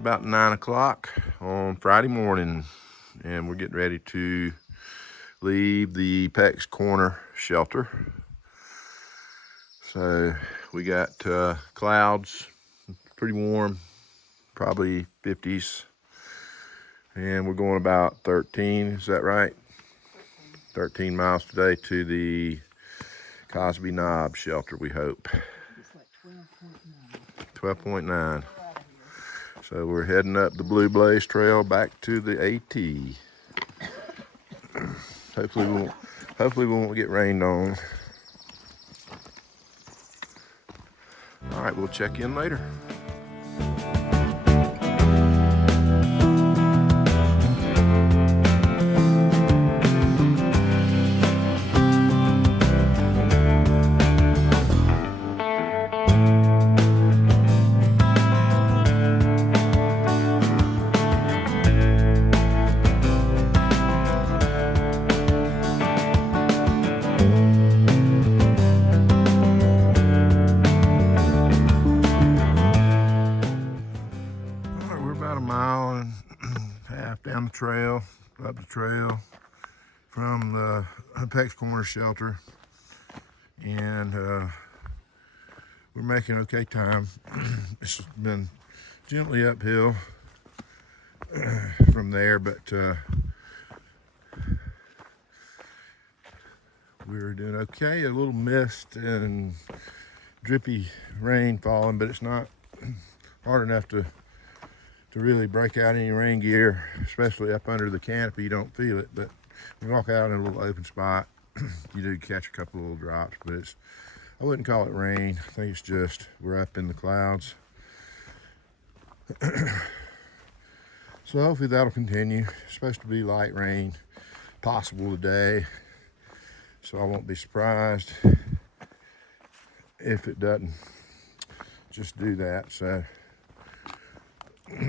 About 9 o'clock on Friday morning, and we're getting ready to leave the Peck's Corner shelter. So we got clouds, pretty warm, probably 50s, and we're going about 13, is that right? 13 miles today to the Cosby Knob shelter, we hope. It's like 12.9. 12.9. So we're heading up the Blue Blaze Trail back to the AT. Hopefully we won't get rained on. All right, we'll check in later. Down the trail, up the trail from the Peck's Corner shelter, and we're making okay time. It's been gently uphill from there, but we're doing okay. A little mist and drippy rain falling, but it's not hard enough to really break out any rain gear, especially up under the canopy. You don't feel it, but when you walk out in a little open spot, you do catch a couple of little drops, but I wouldn't call it rain. I think it's just we're up in the clouds. So hopefully that'll continue. It's supposed to be light rain possible today, so I won't be surprised if it doesn't just do that. So it's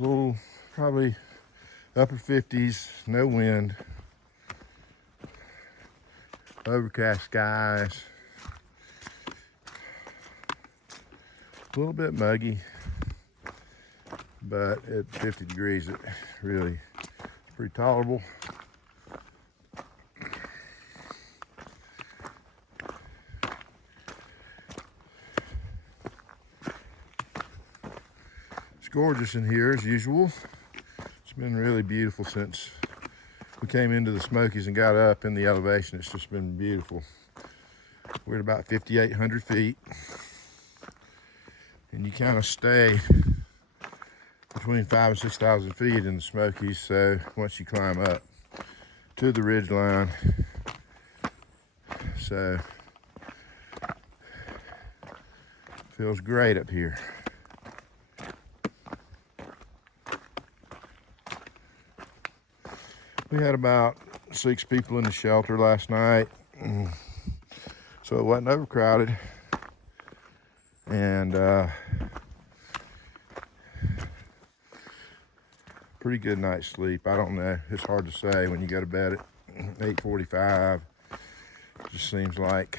a little, probably upper 50s, no wind, overcast skies, a little bit muggy, but at 50 degrees, it really is pretty tolerable. Gorgeous in here as usual. It's been really beautiful since we came into the Smokies and got up in the elevation. It's just been beautiful. We're at about 5,800 feet, and you kind of stay between 5,000 and 6,000 feet in the Smokies. So once you climb up to the ridge line, so feels great up here. We had about 6 people in the shelter last night, so it wasn't overcrowded, and pretty good night's sleep. I don't know, it's hard to say when you go to bed at 8:45. It just seems like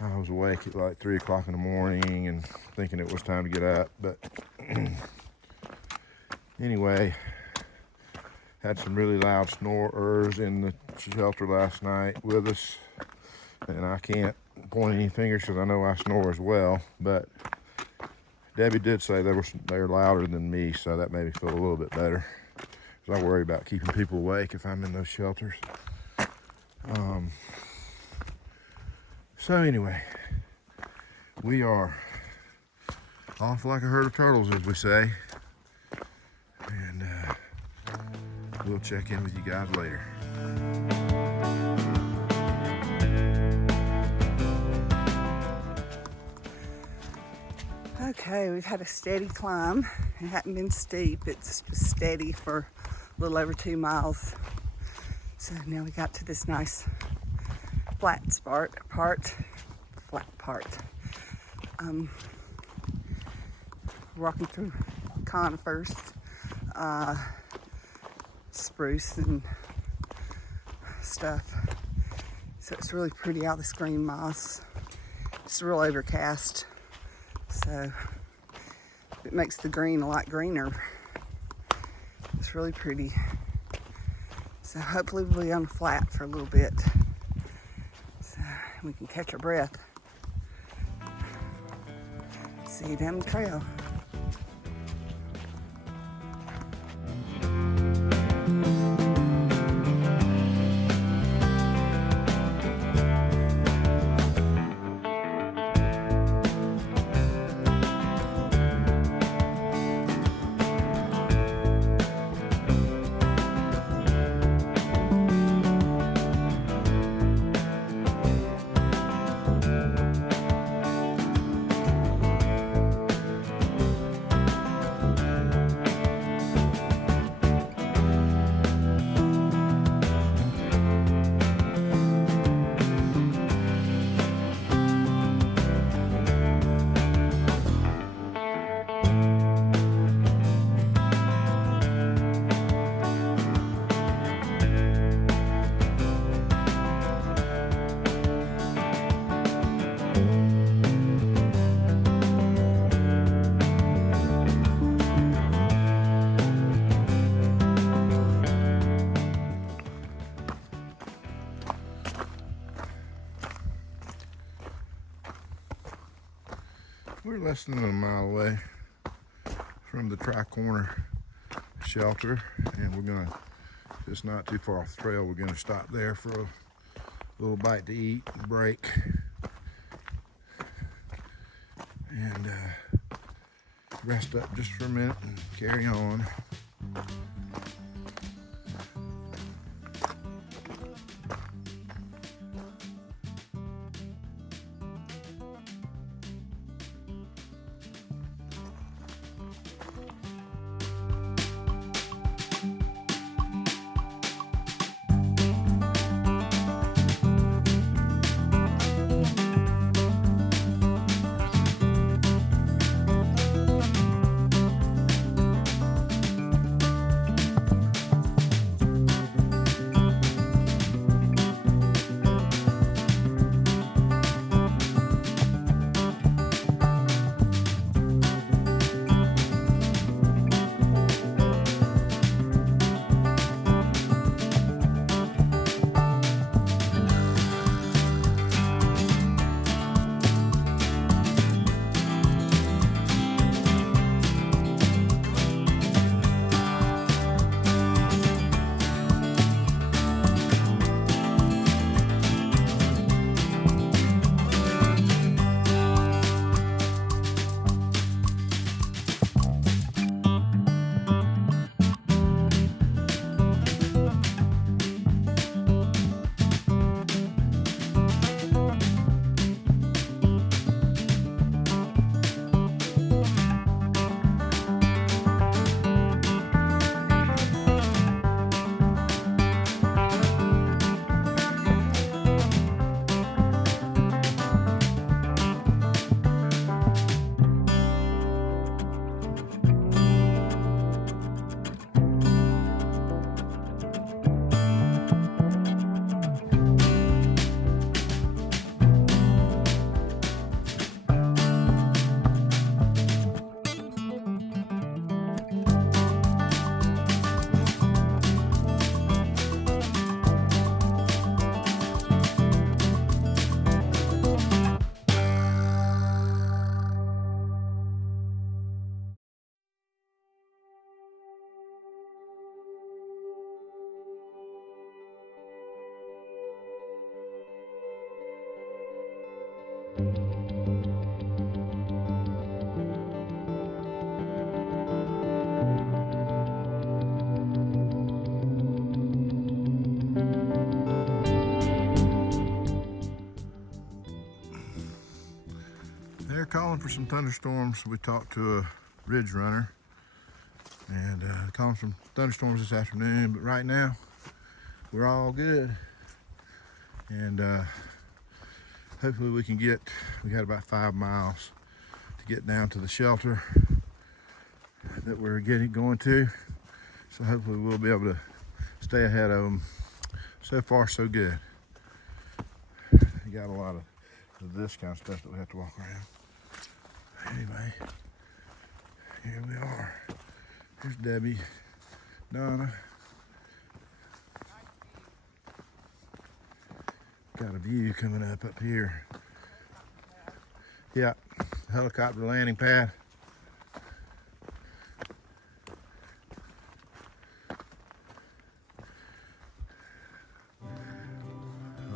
I was awake at like 3 o'clock in the morning and thinking it was time to get up, but anyway, had some really loud snorers in the shelter last night with us, and I can't point any fingers because I know I snore as well, but Debbie did say they were louder than me, so that made me feel a little bit better, because I worry about keeping people awake if I'm in those shelters. So anyway, we are off like a herd of turtles, as we say, and we'll check in with you guys later. Okay, we've had a steady climb. It hadn't been steep, it's just steady for a little over 2 miles. So now we got to this nice flat part. Walking through conifers, spruce and stuff. So it's really pretty out, this green moss. It's real overcast. So it makes the green a lot greener. It's really pretty. So hopefully we'll be on the flat for a little bit, so we can catch our breath. See you down the trail. We're less than a mile away from the Tri-Corner shelter, and we're gonna, if it's not too far off the trail, we're gonna stop there for a little bite to eat, break, and rest up just for a minute and carry on. They're calling for some thunderstorms. We talked to a ridge runner and calling some thunderstorms this afternoon, but right now we're all good. And hopefully we got about 5 miles to get down to the shelter that we're going to. So hopefully we'll be able to stay ahead of them. So far, so good. We got a lot of this kind of stuff that we have to walk around. Anyway, here we are. Here's Debbie, Donna. Got a view coming up here. Yeah, helicopter landing pad.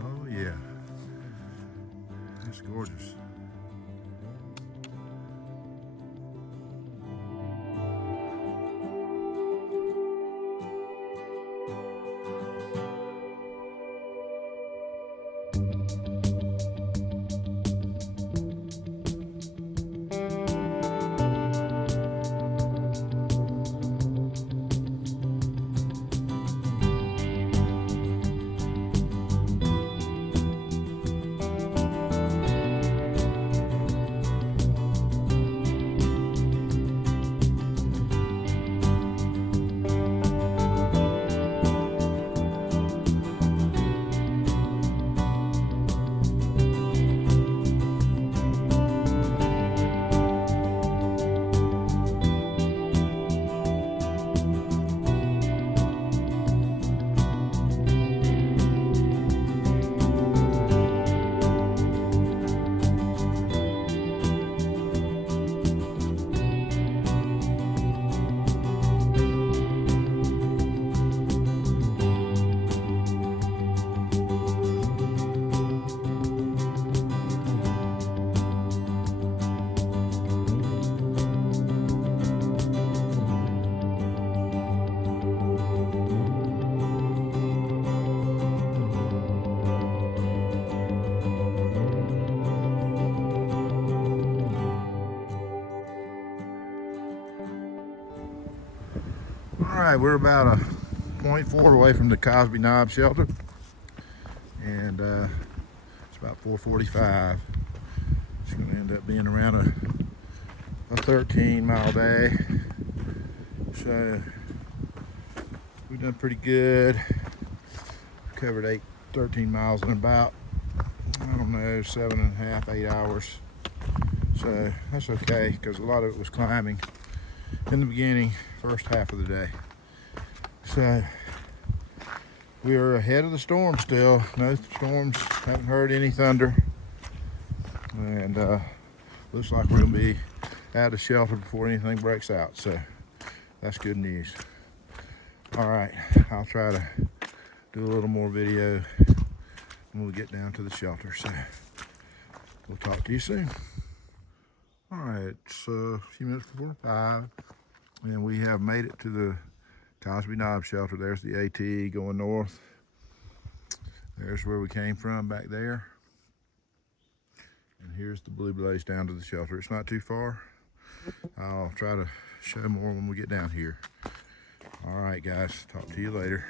Oh yeah, that's gorgeous. All right, we're about a 0.4 away from the Cosby Knob shelter, and it's about 4:45. It's going to end up being around a 13-mile day, so we've done pretty good. Covered 13 miles in about, I don't know, 7.5, 8 hours. So that's okay, because a lot of it was climbing in the beginning, first half of the day. So we are ahead of the storm still. No storms, haven't heard any thunder. And looks like we're gonna be out of shelter before anything breaks out. So that's good news. All right, I'll try to do a little more video when we get down to the shelter. So we'll talk to you soon. All right, it's a few minutes before 5, and we have made it to the Cosby Knob shelter. There's the AT going north. There's where we came from back there. And here's the Blue Blaze down to the shelter. It's not too far. I'll try to show more when we get down here. All right, guys, talk to you later.